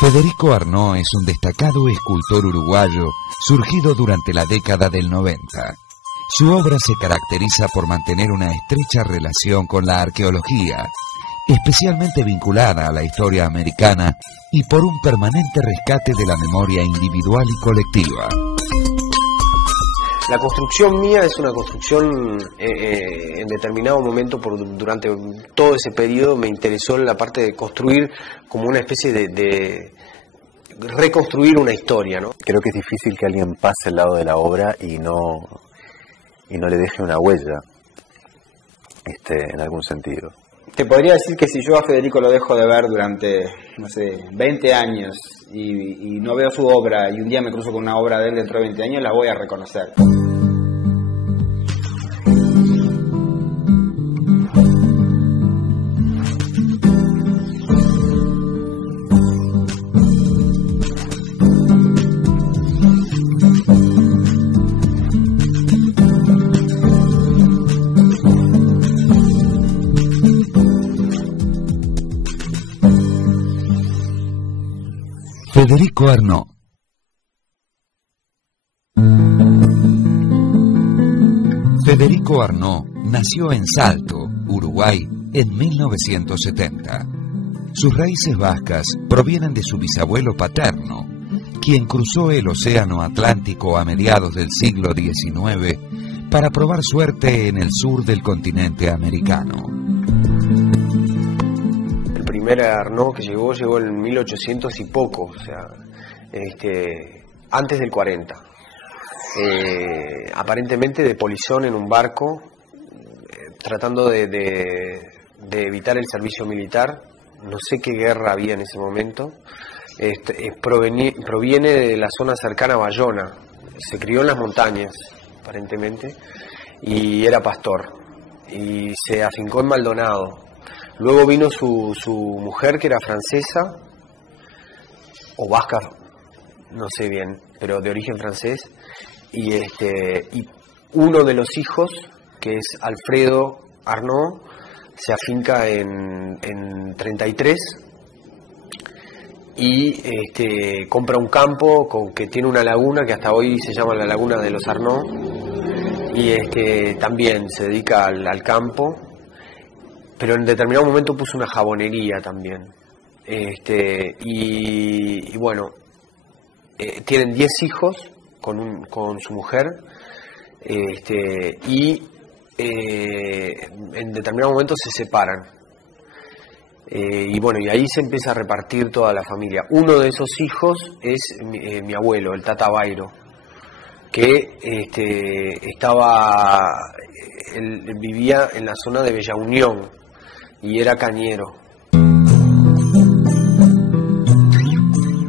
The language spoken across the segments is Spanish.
Federico Arnaud es un destacado escultor uruguayo surgido durante la década del 90. Su obra se caracteriza por mantener una estrecha relación con la arqueología, especialmente vinculada a la historia americana y por un permanente rescate de la memoria individual y colectiva. La construcción mía es una construcción en determinado momento, durante todo ese periodo me interesó en la parte de construir como una especie de reconstruir una historia, ¿no? Creo que es difícil que alguien pase al lado de la obra y no le deje una huella, en algún sentido. Te podría decir que si yo a Federico lo dejo de ver durante, 20 años y no veo su obra y un día me cruzo con una obra de él dentro de 20 años, la voy a reconocer. Federico Arnaud. Federico Arnaud nació en Salto, Uruguay, en 1970. Sus raíces vascas provienen de su bisabuelo paterno, quien cruzó el océano Atlántico a mediados del siglo XIX para probar suerte en el sur del continente americano. El primer Arnaud que llegó en 1800 y poco, o sea, antes del 40. Aparentemente de polizón en un barco, tratando de evitar el servicio militar. No sé qué guerra había en ese momento. Proviene de la zona cercana a Bayona. Se crió en las montañas, aparentemente, y era pastor. Y se afincó en Maldonado. Luego vino su mujer, que era francesa, o vasca, no sé bien, pero de origen francés. Y uno de los hijos, que es Alfredo Arnaud, se afinca en 33 y compra un campo que tiene una laguna que hasta hoy se llama la Laguna de los Arnaud, y también se dedica al campo, pero en determinado momento puso una jabonería también. Y bueno, tienen 10 hijos con su mujer, y en determinado momento se separan, y bueno, y ahí se empieza a repartir toda la familia. Uno de esos hijos es mi abuelo, el Tata Bairo, que él vivía en la zona de Bella Unión y era cañero.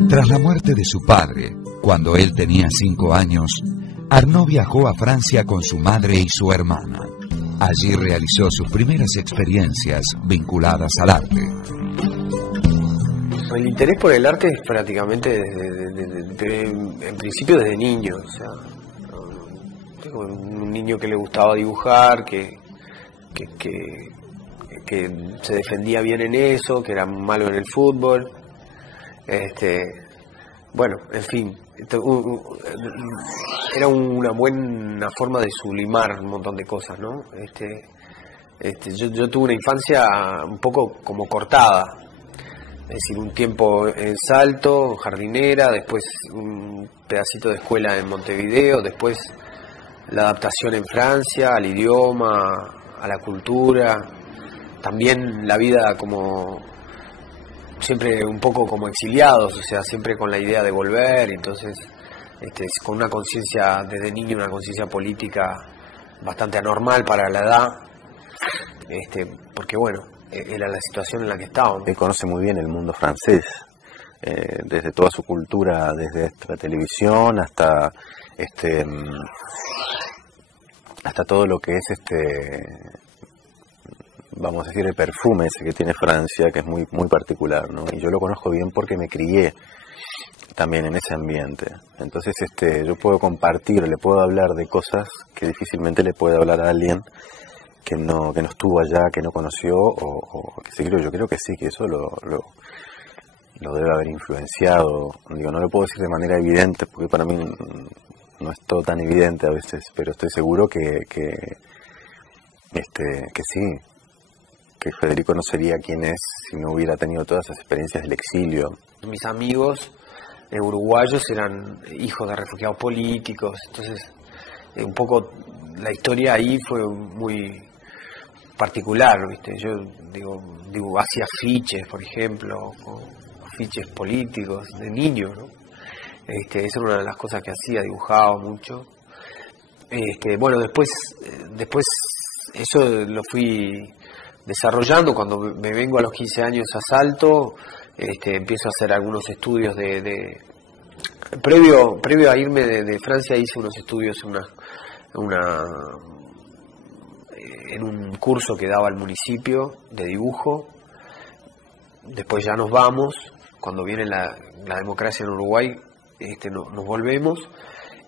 Tras la muerte de su padre, cuando él tenía 5 años, Arnaud viajó a Francia con su madre y su hermana. Allí realizó sus primeras experiencias vinculadas al arte. El interés por el arte es prácticamente en principio desde niño. O sea, tengo un niño que le gustaba dibujar, que se defendía bien en eso, que era malo en el fútbol. Bueno, en fin, era una buena forma de sublimar un montón de cosas, ¿no? Yo tuve una infancia un poco como cortada, es decir, un tiempo en Salto, jardinera, después un pedacito de escuela en Montevideo, después la adaptación en Francia, al idioma, a la cultura, también la vida como siempre un poco como exiliados, o sea, siempre con la idea de volver. Entonces con una conciencia desde niño, una conciencia política bastante anormal para la edad, porque bueno, era la situación en la que estábamos. Él conoce muy bien el mundo francés, desde toda su cultura, desde la televisión hasta todo lo que es vamos a decir, el perfume ese que tiene Francia, que es muy, muy particular, ¿no? Y yo lo conozco bien porque me crié también en ese ambiente. Entonces yo puedo compartir, le puedo hablar de cosas que difícilmente le puede hablar a alguien que no estuvo allá, que no conoció, o que sí, yo creo que sí, que eso lo debe haber influenciado. Digo, no lo puedo decir de manera evidente, porque para mí no es todo tan evidente a veces, pero estoy seguro que sí, que Federico no sería quien es si no hubiera tenido todas esas experiencias del exilio. Mis amigos uruguayos eran hijos de refugiados políticos, entonces un poco la historia ahí fue muy particular, ¿viste? Yo hacía afiches, por ejemplo, afiches políticos de niño, ¿no? Esa era una de las cosas que hacía, dibujaba mucho. Bueno, después eso lo fui desarrollando. Cuando me vengo a los 15 años a Salto, empiezo a hacer algunos estudios previo a irme de Francia, hice unos estudios en un curso que daba el municipio de dibujo. Después ya nos vamos, cuando viene la democracia en Uruguay, nos volvemos,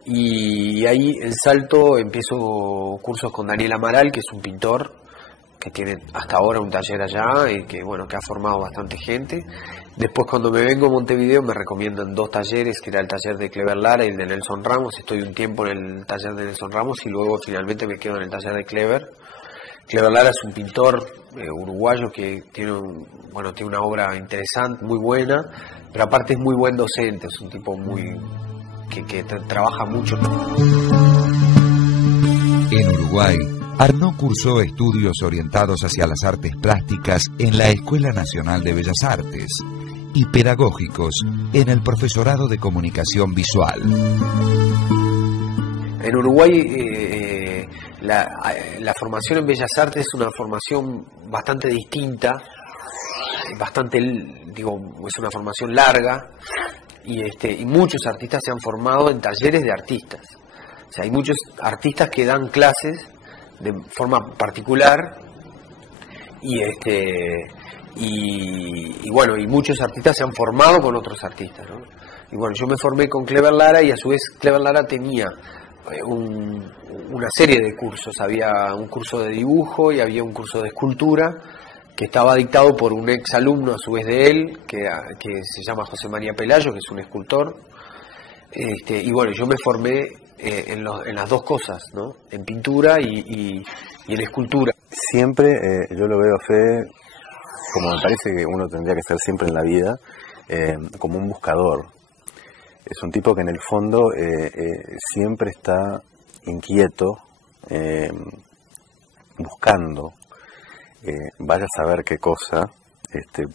y ahí en Salto empiezo cursos con Daniel Amaral, que es un pintor que tiene hasta ahora un taller allá y que ha formado bastante gente. Después, cuando me vengo a Montevideo, me recomiendan 2 talleres, que era el taller de Clever Lara y el de Nelson Ramos. Estoy un tiempo en el taller de Nelson Ramos y luego finalmente me quedo en el taller de Clever. Clever Lara es un pintor uruguayo que tiene una obra interesante, muy buena, pero aparte es muy buen docente, es un tipo que trabaja mucho. En Uruguay, Arnaud cursó estudios orientados hacia las artes plásticas en la Escuela Nacional de Bellas Artes y pedagógicos en el Profesorado de Comunicación Visual. En Uruguay la formación en Bellas Artes es una formación bastante distinta, es una formación larga, y muchos artistas se han formado en talleres de artistas. O sea, hay muchos artistas que dan clases de forma particular y muchos artistas se han formado con otros artistas, ¿no? Y bueno, yo me formé con Clever Lara, y a su vez Clever Lara tenía una serie de cursos. Había un curso de dibujo y había un curso de escultura que estaba dictado por un ex alumno a su vez de él, que se llama José María Pelayo, que es un escultor. Y bueno, yo me formé en las dos cosas, ¿no? En pintura y en escultura. Siempre yo lo veo a Fede, como me parece que uno tendría que ser siempre en la vida, como un buscador. Es un tipo que en el fondo siempre está inquieto, buscando, vaya a saber qué cosa,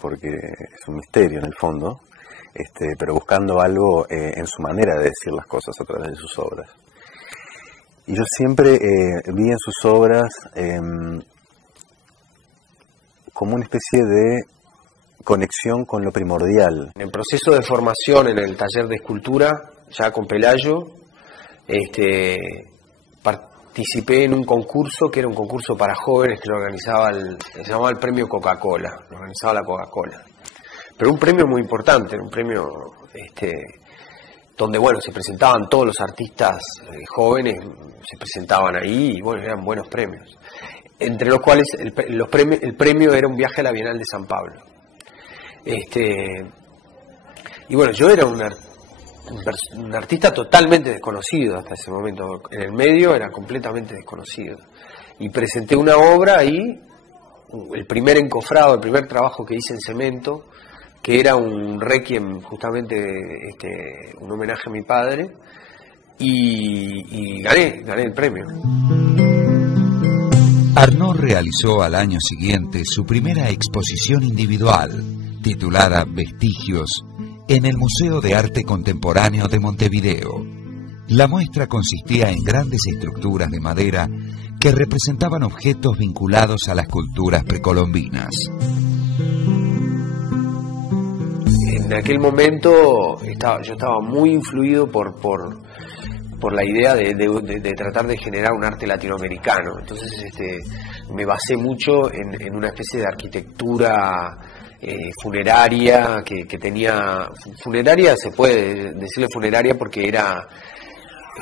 porque es un misterio en el fondo, pero buscando algo en su manera de decir las cosas a través de sus obras. Y yo siempre vi en sus obras como una especie de conexión con lo primordial. En el proceso de formación en el taller de escultura, ya con Pelayo, participé en un concurso que era un concurso para jóvenes que lo organizaba se llamaba el premio Coca-Cola, lo organizaba la Coca-Cola. Pero un premio muy importante, era un premio donde se presentaban todos los artistas jóvenes, se presentaban ahí, y eran buenos premios. Entre los cuales el premio era un viaje a la Bienal de San Pablo. Yo era un artista totalmente desconocido hasta ese momento. En el medio era completamente desconocido. Y presenté una obra ahí, el primer encofrado, el primer trabajo que hice en cemento, que era un requiem, justamente un homenaje a mi padre, y gané el premio. Arnaud realizó al año siguiente su primera exposición individual, titulada Vestigios, en el Museo de Arte Contemporáneo de Montevideo. La muestra consistía en grandes estructuras de madera que representaban objetos vinculados a las culturas precolombinas. En aquel momento yo estaba muy influido por la idea de tratar de generar un arte latinoamericano. Entonces me basé mucho en una especie de arquitectura funeraria que tenía... Funeraria, se puede decirle funeraria porque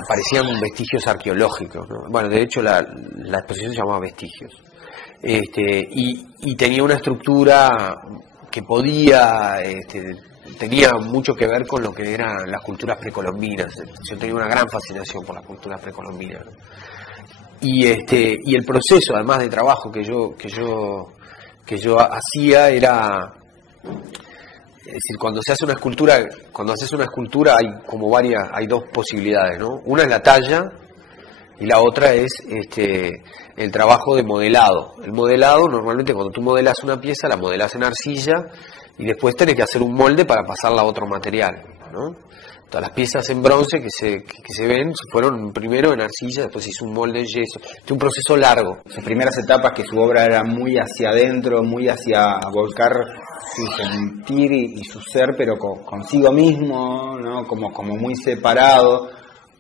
parecían vestigios arqueológicos, ¿no? Bueno, de hecho la exposición se llamaba Vestigios. Y tenía una estructura que podía tenía mucho que ver con lo que eran las culturas precolombinas. Yo tenía una gran fascinación por las culturas precolombinas, ¿no? Y el proceso, además de trabajo que yo hacía, era, es decir, cuando haces una escultura hay dos posibilidades, ¿no? Una es la talla y la otra es el trabajo de modelado. El modelado, normalmente cuando tú modelas una pieza, la modelas en arcilla y después tenés que hacer un molde para pasarla a otro material, ¿no? Todas las piezas en bronce que se ven fueron primero en arcilla, después hizo un molde en yeso. Es un proceso largo. Sus primeras etapas, que su obra era muy hacia adentro, muy hacia volcar su sentir y su ser, pero consigo mismo, ¿no? Como muy separado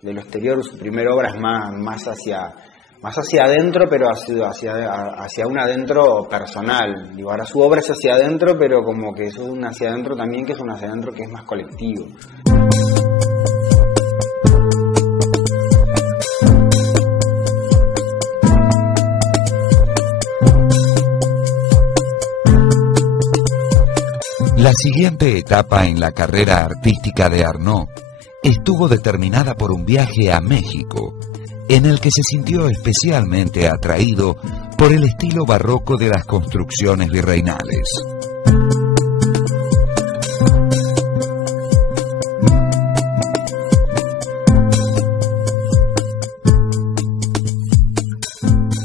de lo exterior. Su primera obra es más hacia adentro, pero hacia un adentro personal. Digo, ahora su obra es hacia adentro, pero como que es un hacia adentro también, que es un hacia adentro que es más colectivo. La siguiente etapa en la carrera artística de Arnaud estuvo determinada por un viaje a México, en el que se sintió especialmente atraído por el estilo barroco de las construcciones virreinales.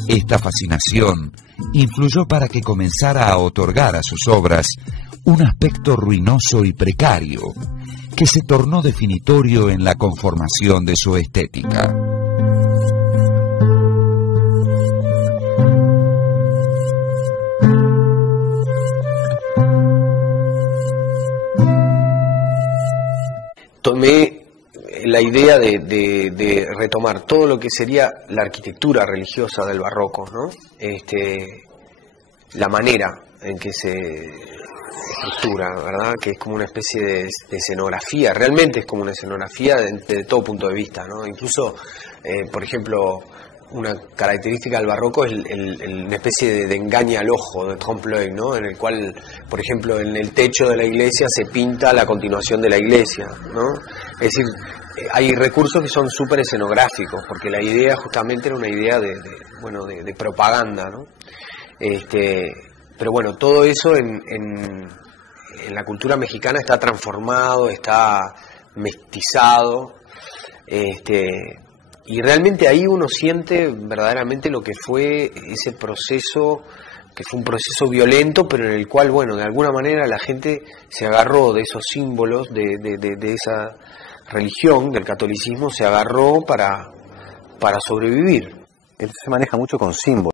Esta fascinación influyó para que comenzara a otorgar a sus obras un aspecto ruinoso y precario, que se tornó definitorio en la conformación de su estética. Tomé la idea de retomar todo lo que sería la arquitectura religiosa del barroco, ¿no? La manera en que se estructura, ¿verdad? Que es como una especie de escenografía, realmente es como una escenografía de todo punto de vista, ¿no? Incluso, por ejemplo, una característica del barroco es una especie de engañe al ojo, de trompe-l'œil, ¿no? En el cual, por ejemplo, en el techo de la iglesia se pinta la continuación de la iglesia, ¿no? Es decir, hay recursos que son súper escenográficos, porque la idea justamente era una idea de propaganda, ¿no? Pero bueno, todo eso en la cultura mexicana está transformado, está mestizado, y realmente ahí uno siente verdaderamente lo que fue ese proceso, que fue un proceso violento, pero en el cual, bueno, de alguna manera la gente se agarró de esos símbolos, de esa religión, del catolicismo, se agarró para sobrevivir. Él se maneja mucho con símbolos.